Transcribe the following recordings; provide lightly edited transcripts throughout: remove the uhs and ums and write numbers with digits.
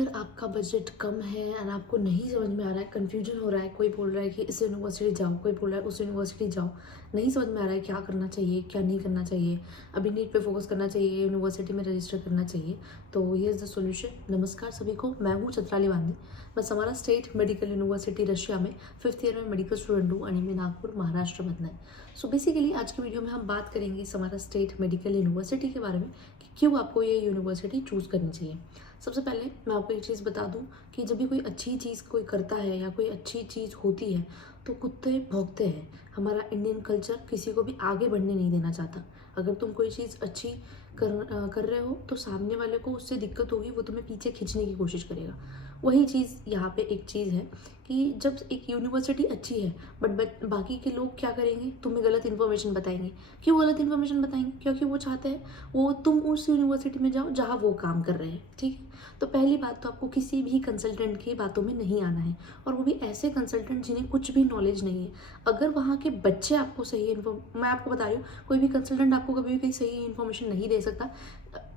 अगर आपका बजट कम है और आपको नहीं समझ में आ रहा है, कन्फ्यूजन हो रहा है, कोई बोल रहा है कि इस यूनिवर्सिटी जाओ, कोई बोल रहा है उस यूनिवर्सिटी जाओ, नहीं समझ में आ रहा है क्या करना चाहिए क्या नहीं करना चाहिए, अभी नीट पे फोकस करना चाहिए, यूनिवर्सिटी में रजिस्टर करना चाहिए, तो ये इज़ द सॉल्यूशन। नमस्कार सभी को, मैं हूँ चित्राली वांदे। मैं Samara State Medical University Russia में 5th ईयर में मेडिकल स्टूडेंट हूँ आणि मी नागपूर महाराष्ट्रमधनं आहे। सो बेसिकली आज की वीडियो में हम बात करेंगे समारा स्टेट मेडिकल यूनिवर्सिटी के बारे में कि क्यों आपको ये यूनिवर्सिटी चूज़ करनी चाहिए। सबसे पहले मैं आपको एक चीज़ बता दूं कि जब भी कोई अच्छी चीज़ कोई करता है या कोई अच्छी चीज़ होती है तो कुत्ते भौंकते हैं। हमारा इंडियन कल्चर किसी को भी आगे बढ़ने नहीं देना चाहता। अगर तुम कोई चीज़ अच्छी कर रहे हो तो सामने वाले को उससे दिक्कत होगी, वो तुम्हें पीछे खींचने की कोशिश करेगा। वही चीज़ यहाँ पे एक चीज़ है कि जब एक यूनिवर्सिटी अच्छी है बट बाकी के लोग क्या करेंगे, तुम्हें गलत इन्फॉर्मेशन बताएंगे। क्यों गलत इन्फॉर्मेशन बताएंगे? क्योंकि वो चाहते हैं वो तुम उस यूनिवर्सिटी में जाओ जहाँ वो काम कर रहे हैं। ठीक है, तो पहली बात तो आपको किसी भी कंसल्टेंट की बातों में नहीं आना है, और वो भी ऐसे कंसल्टेंट जिन्हें कुछ भी नॉलेज नहीं है। अगर वहाँ के बच्चे आपको सही मैं आपको बता रही हूँ, कोई भी कंसल्टेंट आपको कभी भी कोई सही इन्फॉर्मेशन नहीं दे सकता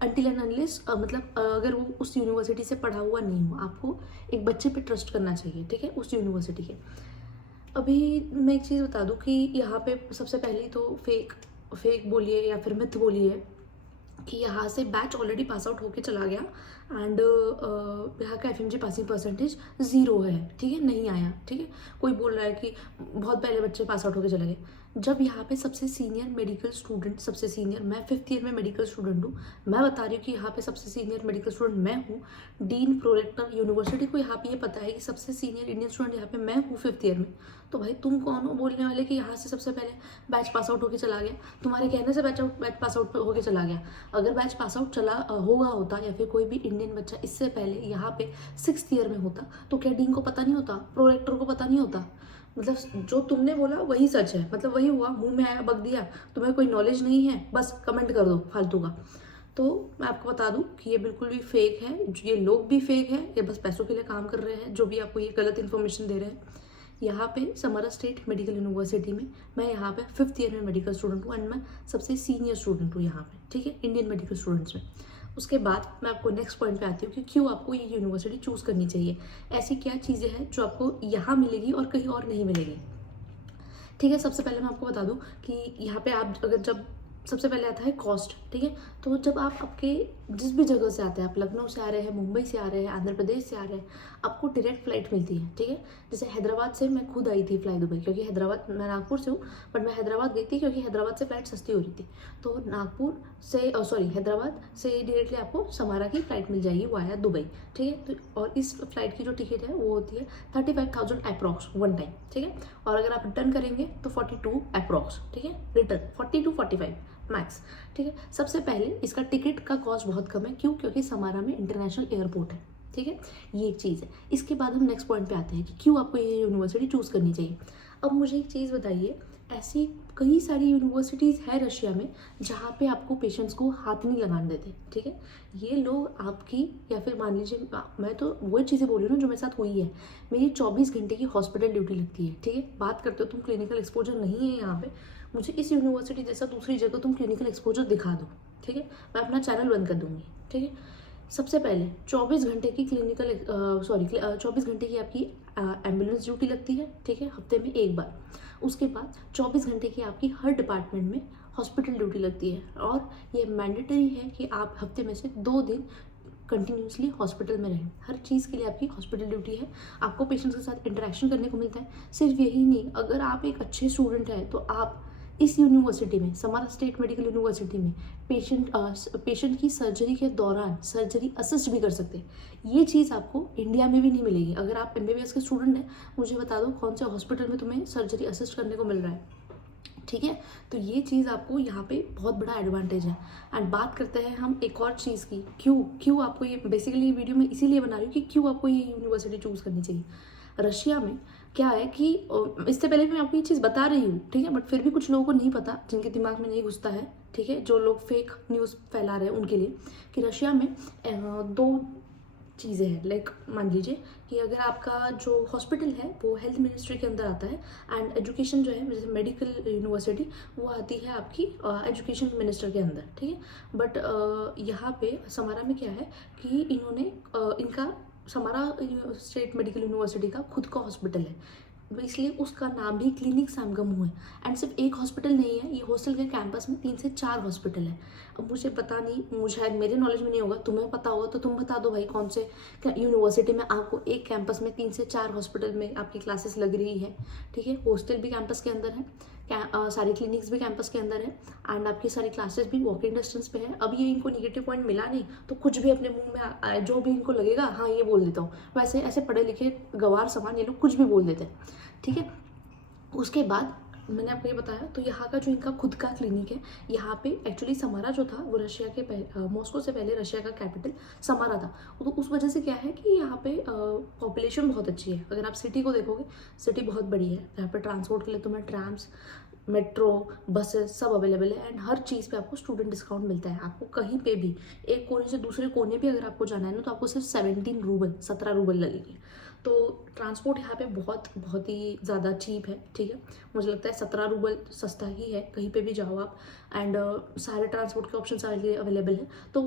अनटिल एंड अनलेस मतलब अगर वो उस यूनिवर्सिटी से पढ़ा हुआ नहीं हो। आपको एक बच्चे पे ट्रस्ट करना चाहिए, ठीक है, उस यूनिवर्सिटी के। अभी मैं एक चीज़ बता दूं कि यहाँ पे सबसे पहले तो फेक बोलिए या फिर मिथ बोलिए कि यहाँ से बैच ऑलरेडी पास आउट होके चला गया एंड यहाँ का एफएमजी पासिंग परसेंटेज 0 है। ठीक है, नहीं आया। ठीक है, कोई बोल रहा है कि बहुत पहले बच्चे पास आउट होके चले गए। जब यहाँ पे सबसे सीनियर मेडिकल स्टूडेंट, सबसे सीनियर, मैं 5th ईयर में मेडिकल स्टूडेंट हूँ, मैं बता रही हूँ कि यहाँ पे सबसे सीनियर मेडिकल स्टूडेंट मैं हूँ। डीन प्रोरेक्टर यूनिवर्सिटी को यहाँ पे ये पता है कि सबसे सीनियर इंडियन स्टूडेंट यहाँ पे मैं हूँ 5th ईयर में। तो भाई तुम कौन हो बोलने वाले कि यहाँ से सबसे पहले बैच पास आउट होके चला गया? तुम्हारे कहने से बैच पास आउट होके चला गया। अगर बैच पास आउट होगा होता या फिर कोई भी इंडियन बच्चा इससे पहले यहाँ पे 6th ईयर में होता तो क्या डीन को पता नहीं होता, प्रोरेक्टर को पता नहीं होता? मतलब जो तुमने बोला वही सच है, मतलब वही हुआ, मुंह में आया बक दिया। तुम्हें कोई नॉलेज नहीं है, बस कमेंट कर दो फालतू का। तो मैं आपको बता दूं कि ये बिल्कुल भी फेक है, ये लोग भी फेक है, ये बस पैसों के लिए काम कर रहे हैं जो भी आपको ये गलत इन्फॉर्मेशन दे रहे हैं। यहाँ पे समारा स्टेट मेडिकल यूनिवर्सिटी में मैं यहाँ पे 5th ईयर में मेडिकल स्टूडेंट हूँ एंड मैं सबसे सीनियर स्टूडेंट हूँ यहाँ पे। ठीक है, इंडियन मेडिकल स्टूडेंट्स में। उसके बाद मैं आपको नेक्स्ट पॉइंट पे आती हूँ कि क्यों आपको ये यूनिवर्सिटी चूज़ करनी चाहिए। ऐसी क्या चीज़ें हैं जो आपको यहाँ मिलेगी और कहीं और नहीं मिलेगी। ठीक है, सबसे पहले मैं आपको बता दूं कि यहाँ पे आप अगर जब सबसे पहले आता है कॉस्ट। ठीक है, तो जब आप आपके जिस भी जगह से आते हैं, आप लखनऊ से आ रहे हैं, मुंबई से आ रहे हैं, आंध्र प्रदेश से आ रहे हैं, आपको डायरेक्ट फ्लाइट मिलती है। ठीक है, जैसे हैदराबाद से मैं खुद आई थी फ्लाई दुबई, क्योंकि हैदराबाद, मैं नागपुर से हूँ बट मैं हैदराबाद गई थी क्योंकि हैदराबाद से फ़्लाइट सस्ती हो रही थी। तो नागपुर से हैदराबाद से डायरेक्टली आपको समारा की फ़्लाइट मिल जाएगी वाया दुबई। ठीक है, तो और इस फ्लाइट की जो टिकट है वो होती है 35,000 अप्रॉक्स वन टाइम। ठीक है, और अगर आप रिटर्न करेंगे तो 42 अप्रॉक्स। ठीक है, रिटर्न 40 to 45 मैक्स। ठीक है, सबसे पहले इसका टिकट का कॉस्ट बहुत कम है। क्यों? क्योंकि समारा में इंटरनेशनल एयरपोर्ट है। ठीक है, ये एक चीज़ है। इसके बाद हम नेक्स्ट पॉइंट पे आते हैं कि क्यों आपको ये यूनिवर्सिटी चूज़ करनी चाहिए। अब मुझे एक चीज़ बताइए, ऐसी कई सारी यूनिवर्सिटीज़ है रशिया में जहाँ पे आपको पेशेंट्स को हाथ नहीं लगाने देते। ठीक है, ये लोग आपकी, या फिर मान लीजिए मैं तो वही चीज़ें बोल रही हूँ जो मेरे साथ हुई है। मेरी 24 घंटे की हॉस्पिटल ड्यूटी लगती है। ठीक है, बात करते हो तुम क्लिनिकल एक्सपोजर नहीं है यहाँ पे, मुझे इस यूनिवर्सिटी जैसा दूसरी जगह तुम क्लिनिकल एक्सपोजर दिखा दो। ठीक है, मैं अपना चैनल बंद कर दूंगी। ठीक है, सबसे पहले 24 घंटे की 24 घंटे की आपकी एम्बुलेंस ड्यूटी लगती है। ठीक है, हफ्ते में एक बार। उसके बाद 24 घंटे की आपकी हर डिपार्टमेंट में हॉस्पिटल ड्यूटी लगती है, और ये मैंडेटरी है कि आप हफ्ते में से 2 दिन कंटिन्यूसली हॉस्पिटल में रहें। हर चीज़ के लिए आपकी हॉस्पिटल ड्यूटी है। आपको पेशेंट्स के साथ इंटरेक्शन करने को मिलता है। सिर्फ यही नहीं, अगर आप एक अच्छे स्टूडेंट हैं तो आप इस यूनिवर्सिटी में, समारा स्टेट मेडिकल यूनिवर्सिटी में पेशेंट की सर्जरी के दौरान सर्जरी असिस्ट भी कर सकते हैं। ये चीज़ आपको इंडिया में भी नहीं मिलेगी। अगर आप एमबीबीएस के स्टूडेंट हैं, मुझे बता दो कौन से हॉस्पिटल में तुम्हें सर्जरी असिस्ट करने को मिल रहा है। ठीक है, तो ये चीज़ आपको यहाँ पे बहुत बड़ा एडवांटेज है। एंड बात करते हैं हम एक और चीज़ की, क्यों आपको ये, बेसिकली ये वीडियो मैं इसीलिए बना रही हूँ कि क्यों आपको ये यूनिवर्सिटी चूज़ करनी चाहिए। रशिया में क्या है कि इससे पहले मैं आपको ये चीज़ बता रही हूँ, ठीक है, बट फिर भी कुछ लोगों को नहीं पता, जिनके दिमाग में नहीं घुसता है। ठीक है, जो लोग फेक न्यूज़ फैला रहे हैं उनके लिए, कि रशिया में 2 चीज़ें हैं। लाइक मान लीजिए कि अगर आपका जो हॉस्पिटल है वो हेल्थ मिनिस्ट्री के अंदर आता है, एंड एजुकेशन जो है जैसे मेडिकल यूनिवर्सिटी वो आती है आपकी एजुकेशन मिनिस्टर के अंदर। ठीक है, बट यहाँ पे समारा में क्या है कि इन्होंने इनका समारा स्टेट मेडिकल यूनिवर्सिटी का खुद का हॉस्पिटल है, इसलिए उसका नाम भी क्लिनिक सैमगमू है। एंड सिर्फ एक हॉस्पिटल नहीं है, ये हॉस्टल के कैंपस में 3 से 4 हॉस्पिटल है। अब मुझे पता नहीं, मुझे शायद मेरे नॉलेज में नहीं होगा, तुम्हें पता होगा तो तुम बता दो भाई, कौन से यूनिवर्सिटी में आपको एक कैंपस में 3 से 4 हॉस्पिटल में आपकी क्लासेस लग रही है। ठीक है, हॉस्टल भी कैंपस के अंदर है, सारी क्लिनिक्स भी कैंपस के अंदर है, एंड आपकी सारी क्लासेस भी वॉकिंग डिस्टेंस पे है। अब ये इनको निगेटिव पॉइंट मिला नहीं तो कुछ भी अपने मुंह में आए, जो भी इनको लगेगा हाँ ये बोल देता हूँ, वैसे ऐसे पढ़े लिखे गवार समान ये लोग कुछ भी बोल देते हैं। ठीक है, उसके बाद मैंने आपको ये बताया, तो यहाँ का जो इनका खुद का क्लिनिक है, यहाँ पे एक्चुअली समारा जो था वो रशिया के मॉस्को से पहले रशिया का कैपिटल समारा था। तो उस वजह से क्या है कि यहाँ पे पॉपुलेशन बहुत अच्छी है। अगर आप सिटी को देखोगे, सिटी बहुत बड़ी है, यहाँ पे ट्रांसपोर्ट के लिए तुम्हें ट्रैम्स, मेट्रो, बसेस सब अवेलेबल है, एंड हर चीज़ पे आपको स्टूडेंट डिस्काउंट मिलता है। आपको कहीं पे भी एक कोने से दूसरे कोने भी अगर आपको जाना है ना, तो आपको सिर्फ 17 रूबल लगेगी। तो ट्रांसपोर्ट यहाँ पे बहुत बहुत ही ज़्यादा चीप है। ठीक है, मुझे लगता है 17 रूबल सस्ता ही है, कहीं पे भी जाओ आप, एंड सारे ट्रांसपोर्ट के ऑप्शन अवेलेबल है। तो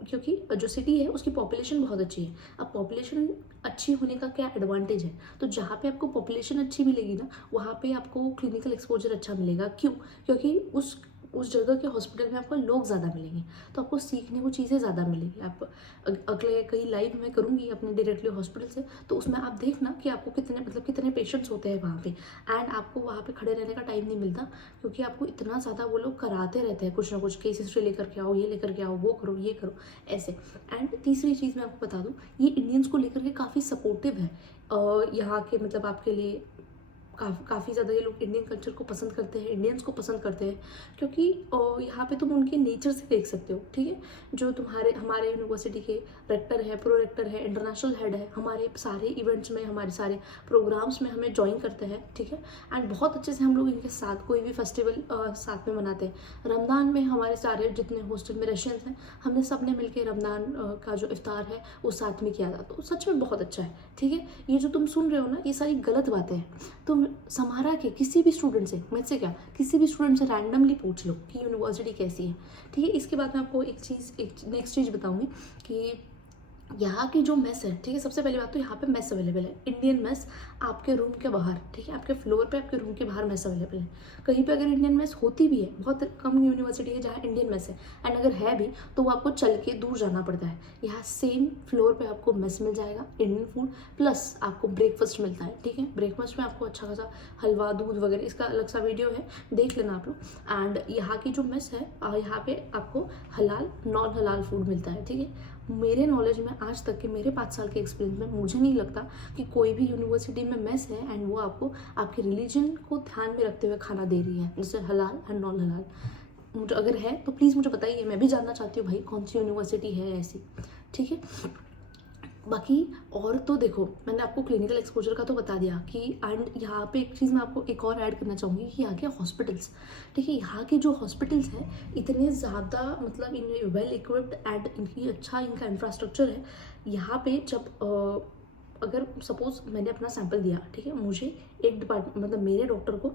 क्योंकि जो सिटी है उसकी पॉपुलेशन बहुत अच्छी है। अब पॉपुलेशन अच्छी होने का क्या एडवांटेज है, तो जहाँ पे आपको पॉपुलेशन अच्छी मिलेगी ना, वहाँ पे आपको क्लिनिकल एक्सपोजर अच्छा मिलेगा। क्यों? क्योंकि उस जगह के हॉस्पिटल में आपको लोग ज़्यादा मिलेंगे, तो आपको सीखने को चीज़ें ज़्यादा मिलेगी। आप अगले कई लाइव मैं करूँगी अपने डायरेक्टली हॉस्पिटल से, तो उसमें आप देखना कि आपको कितने पेशेंट्स होते हैं वहाँ पे, एंड आपको वहाँ पे खड़े रहने का टाइम नहीं मिलता, क्योंकि आपको इतना ज़्यादा वो लोग कराते रहते हैं, कुछ ना कुछ केस हिस्ट्री लेकर के आओ, ये लेकर के आओ, वो करो, ये करो, ऐसे। एंड तीसरी चीज़ मैं आपको बता दूँ, ये इंडियंस को लेकर के काफ़ी सपोर्टिव है। यहाँ के मतलब आपके लिए काफ़ी ज़्यादा ये लोग इंडियन कल्चर को पसंद करते हैं, इंडियंस को पसंद करते हैं, क्योंकि यहाँ पे तुम उनके नेचर से देख सकते हो। ठीक है, जो हमारे यूनिवर्सिटी के रेक्टर है, प्रो रेक्टर है, इंटरनेशनल हेड है, हमारे सारे इवेंट्स में, हमारे सारे प्रोग्राम्स में हमें ज्वाइन करते हैं। ठीक है, एंड बहुत अच्छे से हम लोग इनके साथ कोई भी फेस्टिवल साथ में मनाते हैं। रमज़ान में हमारे सारे जितने हॉस्टल में रशियंस हैं, हमने सब ने मिलकर रमज़ान का जो इफ्तार है वो साथ में किया था, तो सच में बहुत अच्छा है। ठीक है, ये जो तुम सुन रहे हो ना, ये सारी गलत बातें हैं। तुम समारा के किसी भी स्टूडेंट से, मुझसे क्या, किसी भी स्टूडेंट से रैंडमली पूछ लो कि यूनिवर्सिटी कैसी है। ठीक है, इसके बाद मैं आपको एक नेक्स्ट चीज़ बताऊंगी कि यहाँ की जो मेस है। ठीक है, सबसे पहली बात तो यहाँ पे मेस अवेलेबल है, इंडियन मेस आपके रूम के बाहर। ठीक है, आपके फ्लोर पे, आपके रूम के बाहर मेस अवेलेबल है। कहीं पे अगर इंडियन मेस होती भी है, बहुत कम यूनिवर्सिटी है जहाँ इंडियन मेस है, एंड अगर है भी तो वो आपको चल के दूर जाना पड़ता है। यहाँ सेम फ्लोर पे आपको मेस मिल जाएगा, इंडियन फूड प्लस आपको ब्रेकफास्ट मिलता है। ठीक है, ब्रेकफास्ट में आपको अच्छा खासा हलवा, दूध वगैरह, इसका अलग सा वीडियो है, देख लेना आप लोग। एंड यहाँ की जो मेस है, यहाँ पे आपको हलाल, नॉन हलाल फूड मिलता है। ठीक है, मेरे नॉलेज में आज तक के मेरे 5 साल के एक्सपीरियंस में मुझे नहीं लगता कि कोई भी यूनिवर्सिटी में मेस है एंड वो आपको आपके रिलीजन को ध्यान में रखते हुए खाना दे रही है, जैसे हलाल एंड नॉन हलाल। मुझे अगर है तो प्लीज़ मुझे बताइए, मैं भी जानना चाहती हूँ भाई कौन सी यूनिवर्सिटी है ऐसी। ठीक है, बाकी और तो देखो, मैंने आपको क्लिनिकल एक्सपोजर का तो बता दिया कि, एंड यहाँ पे एक चीज़ मैं आपको एक और ऐड करना चाहूँगी कि यहाँ के हॉस्पिटल्स। ठीक है, यहाँ के जो हॉस्पिटल्स हैं इतने ज़्यादा मतलब इनमें वेल इक्विप्ड एंड इनकी अच्छा इनका इंफ्रास्ट्रक्चर है। यहाँ पे जब अगर सपोज मैंने अपना सैंपल दिया, ठीक है, मुझे एक डिपार्टमेंट मतलब मेरे डॉक्टर को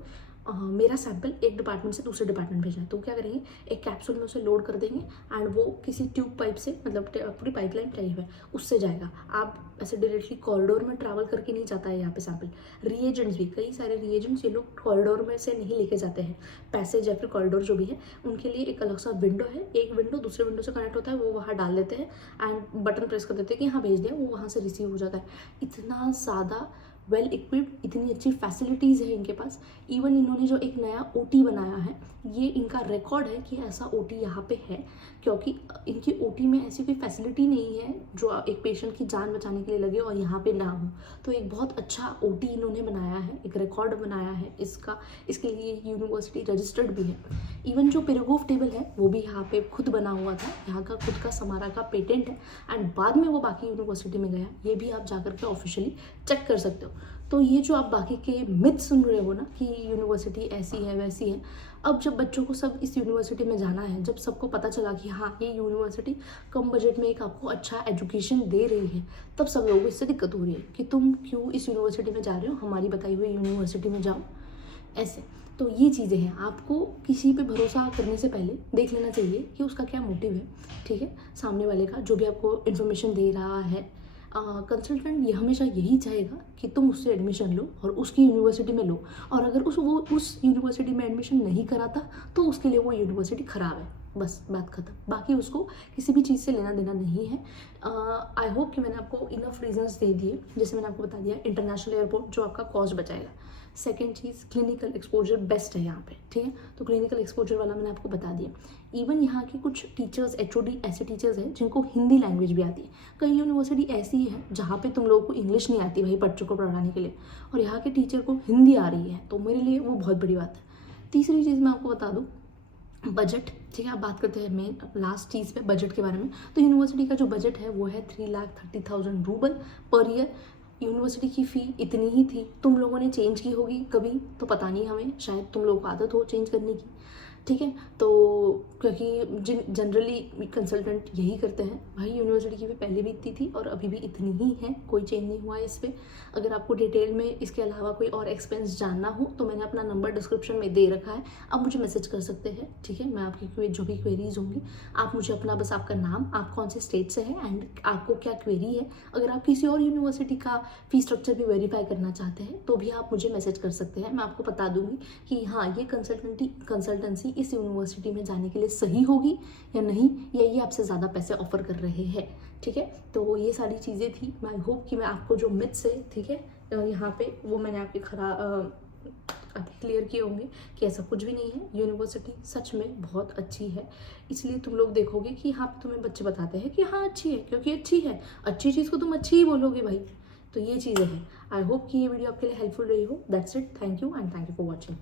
मेरा सैंपल एक डिपार्टमेंट से दूसरे डिपार्टमेंट भेजना है, तो क्या करेंगे, एक कैप्सूल में उसे लोड कर देंगे एंड वो किसी ट्यूब पाइप से, मतलब पूरी पाइपलाइन टाइप है, उससे जाएगा। आप ऐसे डायरेक्टली कॉरिडोर में ट्रैवल करके नहीं जाता है यहाँ पे सैंपल। रीएजेंट्स भी, कई सारे रीएजेंट्स ये लोग कॉरिडोर में से नहीं लेके जाते हैं, पैसेज या फिर कॉरिडोर जो भी है उनके लिए एक अलग सा विंडो है, एक विंडो दूसरे विंडो से कनेक्ट होता है, वो वहाँ डाल देते हैं एंड बटन प्रेस कर देते हैं कि हाँ भेज दें, वो वहाँ से रिसीव हो जाता है। इतना ज़्यादा वेल इक्विप्ड, इतनी अच्छी फैसिलिटीज़ है इनके पास। इवन इन्होंने जो एक नया ओटी बनाया है, ये इनका रिकॉर्ड है कि ऐसा ओटी यहाँ पे है, क्योंकि इनकी ओटी में ऐसी कोई फैसिलिटी नहीं है जो एक पेशेंट की जान बचाने के लिए लगे और यहाँ पे ना हो। तो एक बहुत अच्छा ओटी इन्होंने बनाया है, एक रिकॉर्ड बनाया है इसका, इसके लिए यूनिवर्सिटी रजिस्टर्ड भी है। इवन जो पिरोगोव टेबल है वो भी यहाँ पे खुद बना हुआ था, यहाँ का खुद का समारा का पेटेंट है, एंड बाद में वो बाकी यूनिवर्सिटी में गया, ये भी आप जाकर के ऑफिशियली चेक कर सकते हो। तो ये जो आप बाकी के मिथ सुन रहे हो ना कि यूनिवर्सिटी ऐसी है वैसी है, अब जब बच्चों को सब इस यूनिवर्सिटी में जाना है, जब सबको पता चला कि हाँ ये यूनिवर्सिटी कम बजट में एक आपको अच्छा एजुकेशन दे रही है, तब सब लोगों को इससे दिक्कत हो रही है कि तुम क्यों इस यूनिवर्सिटी में जा रहे हो, हमारी बताई हुई यूनिवर्सिटी में जाओ, ऐसे। तो ये चीज़ें हैं, आपको किसी पे भरोसा करने से पहले देख लेना चाहिए कि उसका क्या मोटिव है। ठीक है, सामने वाले का जो भी आपको इन्फॉर्मेशन दे रहा है, कंसल्टेंट ये हमेशा यही चाहेगा कि तुम उससे एडमिशन लो और उसकी यूनिवर्सिटी में लो, और अगर वो उस यूनिवर्सिटी में एडमिशन नहीं कराता तो उसके लिए वो यूनिवर्सिटी ख़राब है, बस बात खत्म। बाकी उसको किसी भी चीज़ से लेना देना नहीं है। आई होप कि मैंने आपको इनफ रीजंस दे दिए। जैसे मैंने आपको बता दिया, इंटरनेशनल एयरपोर्ट जो आपका कॉस्ट बचाएगा। सेकेंड चीज़, क्लिनिकल एक्सपोजर बेस्ट है यहाँ पे, ठीक है। तो क्लिनिकल एक्सपोजर वाला मैंने आपको बता दिया। इवन यहाँ के कुछ टीचर्स, HOD ऐसे टीचर्स हैं जिनको हिंदी लैंग्वेज भी आती है। कई यूनिवर्सिटी ऐसी है जहाँ पे तुम लोगों को इंग्लिश नहीं आती भाई बच्चों को पढ़ाने के लिए, और यहाँ के टीचर को हिंदी आ रही है, तो मेरे लिए वो बहुत बड़ी बात है। तीसरी चीज़ मैं आपको बता दूँ, बजट, ठीक है। आप बात करते हैं मेन लास्ट चीज़ पे, बजट के बारे में। तो यूनिवर्सिटी का जो बजट है वो है 3,30,000 रूबल पर ईयर। यूनिवर्सिटी की फ़ी इतनी ही थी। तुम लोगों ने चेंज की होगी कभी तो पता नहीं हमें, शायद तुम लोगों को आदत हो चेंज करने की, ठीक है। तो क्योंकि जनरली कंसल्टेंट यही करते हैं। भाई यूनिवर्सिटी की भी पहले भी इतनी थी और अभी भी इतनी ही है, कोई चेंज नहीं हुआ है इस पर। अगर आपको डिटेल में इसके अलावा कोई और एक्सपेंस जानना हो तो मैंने अपना नंबर डिस्क्रिप्शन में दे रखा है, आप मुझे मैसेज कर सकते हैं, ठीक है। मैं आपकी जो भी क्वेरीज होंगी, आप मुझे अपना बस आपका नाम, आप कौन से स्टेट से है एंड आपको क्या क्वेरी है। अगर आप किसी और यूनिवर्सिटी का फ़ी स्ट्रक्चर भी वेरीफाई करना चाहते हैं तो भी आप मुझे मैसेज कर सकते हैं। मैं आपको बता दूंगी कि हाँ, ये कंसल्टेंसी इस यूनिवर्सिटी में जाने के लिए सही होगी या नहीं, या ये आपसे ज़्यादा पैसे ऑफर कर रहे हैं, ठीक है। तो ये सारी चीज़ें थी। आई होप कि मैं आपको जो मिथ्स है, ठीक है, यहाँ पे वो मैंने आपके अभी क्लियर किए होंगे कि ऐसा कुछ भी नहीं है। यूनिवर्सिटी सच में बहुत अच्छी है, इसलिए तुम लोग देखोगे कि यहाँ पे तुम्हें बच्चे बताते हैं कि हाँ अच्छी है, क्योंकि अच्छी है। अच्छी चीज़ को तुम अच्छी ही बोलोगे भाई। तो ये चीज़ें हैं। आई होप कि ये वीडियो आपके लिए हेल्पफुल रही हो। That's it, thank you and thank you for watching.